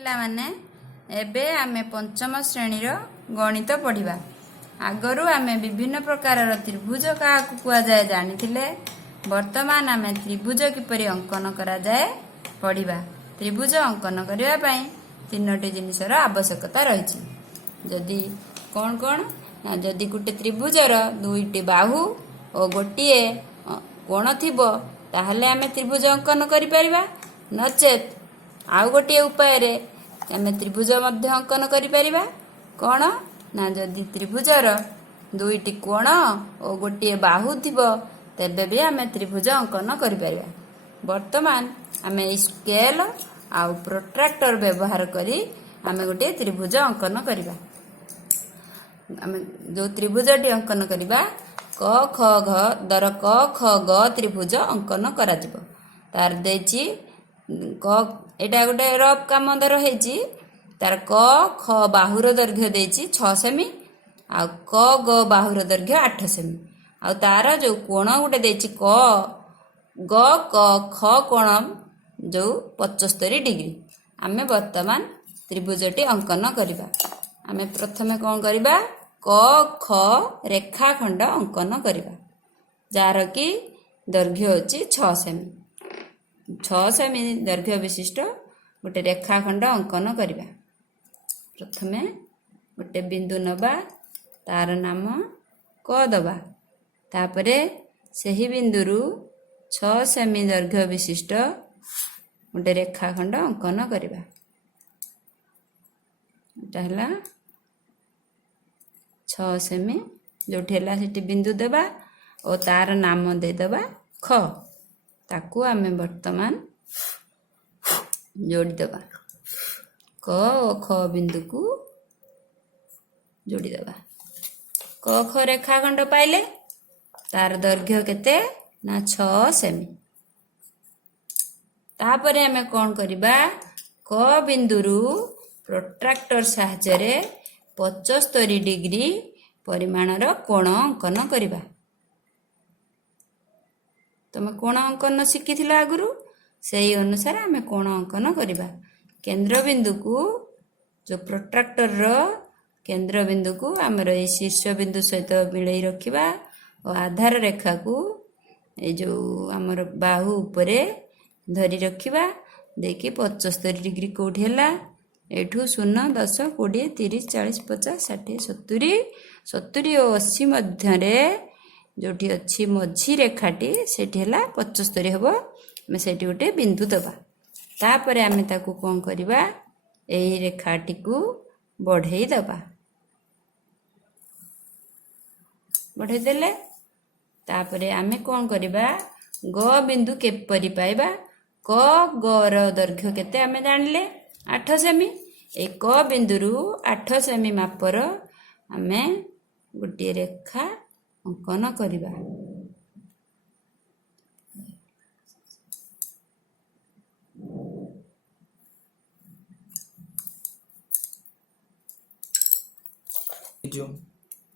ପିଲାମାନେ ଏବେ ଆମେ पंचम श्रेणीर गणित पढ़िबा। आगरू आमे विभिन्न प्रकारर त्रिभुज काहाकू कुआ जाए जानिथिले। वर्तमान आमे त्रिभुज किपरि अंकन करा जाए पढ़िबा। त्रिभुज अंकन करिवा पई तीनोटी जिनिसर आवश्यकता रहिछि। जदि कोन कोन ना जदि गुटे त्रिभुजर दुईटी बाहु और गोटिए कोण थिबो ताहले आमे त्रिभुज अंकन करि परिबा। नचेत आउ गोटे उपाय रे आमे त्रिभुज मध्य अंकन करि परिबा। कोण ना जदि त्रिभुजर दुईटी कोण और गोटे बाहु थिबो तेबे भी आमे त्रिभुज अंकन करि परिबा। वर्तमान आमे स्केल आउ प्रोट्रैक्टर व्यवहार करी आमे गोटे त्रिभुज अंकन करिबा। आमे जो त्रिभुजटी अंकन करिबा क ख घ दर क ख ग त्रिभुज अंकन करा जिवो। तार देछि क एटा गोटे रफ काम दर हेछि। तार क ख बाहुर दैर्घ्य देछि 6 सेमी आ क ग बाहुर दैर्घ्य 8 सेमी। आ तार जो कोण गोटे देछि क ग क ख कोण जो 75 डिग्री। आमे वर्तमान त्रिभुजटी अंकन करिबा। आमे प्रथमे कोन करिबा क ख रेखाखंड अंकन करिबा जार कि दैर्घ्य होछि 6 सेमी। 6 सेमी दैर्घ्य विशिष्ट गोटे रेखाखंड अंकन करिबा। प्रथमे गोटे बिंदु नबा तार नाम क दबा। तापरे सही बिंदुरु 6 सेमी दैर्घ्य विशिष्ट गोटे रेखाखंड अंकन करिबा। एटा हला 6 सेमी जोठी हला सेठी बिंदु देबा और तार नाम दे दबा ख। ताकू आमे वर्तमान जोड़ी दबा। क और ख बिंदु को जोड़ी दबा। क ख रेखाखंड पाइले तार दैर्घ्य केते ना 6 सेमी। तापरे आमे कोन करिबा क बिंदुरु प्रोट्रैक्टर सहायता रे 75 डिग्री परिमाणर कोण अंकन करिबा। तमे कोण अंकन शिखिथिला आगुरु सेही अनुसार आमे कोण अंकन करिबा। केंद्र बिंदु को जो प्रोट्रैक्टर रो केंद्र बिंदु को हमर ए शीर्ष बिंदु सहित मिलई रखिबा और आधार रेखा को ए जो हमर बाहु ऊपरे धरी रखिबा। देखि 75 डिग्री कोठी हला एठू 0 10 20 30 40 50 60 70 70 और 80 मध्य रे जोठी अछि मझी रेखाटी सेठी हला 75 हेबो। मैं सेठी गोटे बिंदु दबा। तापरे आमे ताकू कोन करिबा एही रेखाटी को बढ़ेई दबा। बढ़ेई देले तापरे आमे कोन करिबा ग बिंदु केपरि पाइबा। क ग र दैर्घ्य केते आमे जानले 8 सेमी। ए क बिंदुरु 8 सेमी मापर आमे गोटे रेखा अंकन करिबा।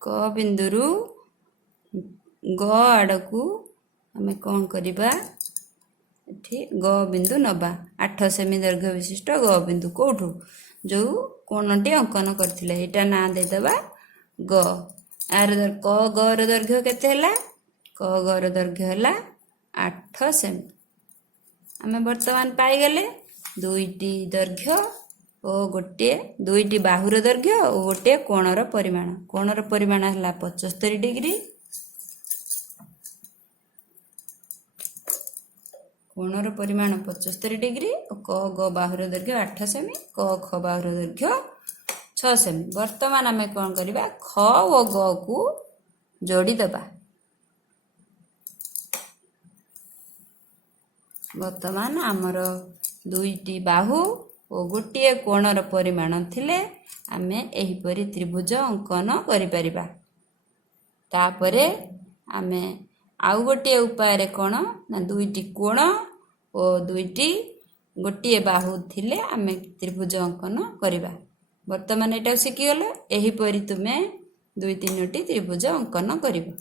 क बिंदुरु ग आड़कू आमे कोन करिबा एठी ग बिंदु नबा। 8 सेमी दैर्घ्य विशिष्ट ग बिंदु कोठू जो कोणटी अंकन करथिले एटा ना दे दबा ग। आर क ग र दैर्घ्य केते हला क ग र दैर्घ्य हला 8 सेमी। आमे वर्तमान पाई गेले दुईटी दैर्घ्य और गोटे दुईटी बाहुर दैर्घ्य और गोटे कोणर परिमाण। कोणर परिमाण हला 75 डिग्री। कोणर परिमाण 75 डिग्री और क ग बाहुर दैर्घ्य 8 सेमी क ख बाहुर दैर्घ्य 6 सेमी। वर्तमान आमे कोन करिबा ख और ग को जोड़ी दबा। वर्तमान आमर दुईटी बाहु और गोटे कोणर परिमाण थिले आमे एही परि त्रिभुज अंकन करि परिबा। तापरे आमे आउ गोटे उपाय रे कोन ना दुईटी कोण और दुईटी गोटे बाहु थिले आमे त्रिभुज अंकन करिबा। वर्तमान एटा शिखि गलो एही परि तुमे दुई तीनोटी त्रिभुज अंकन करिबो।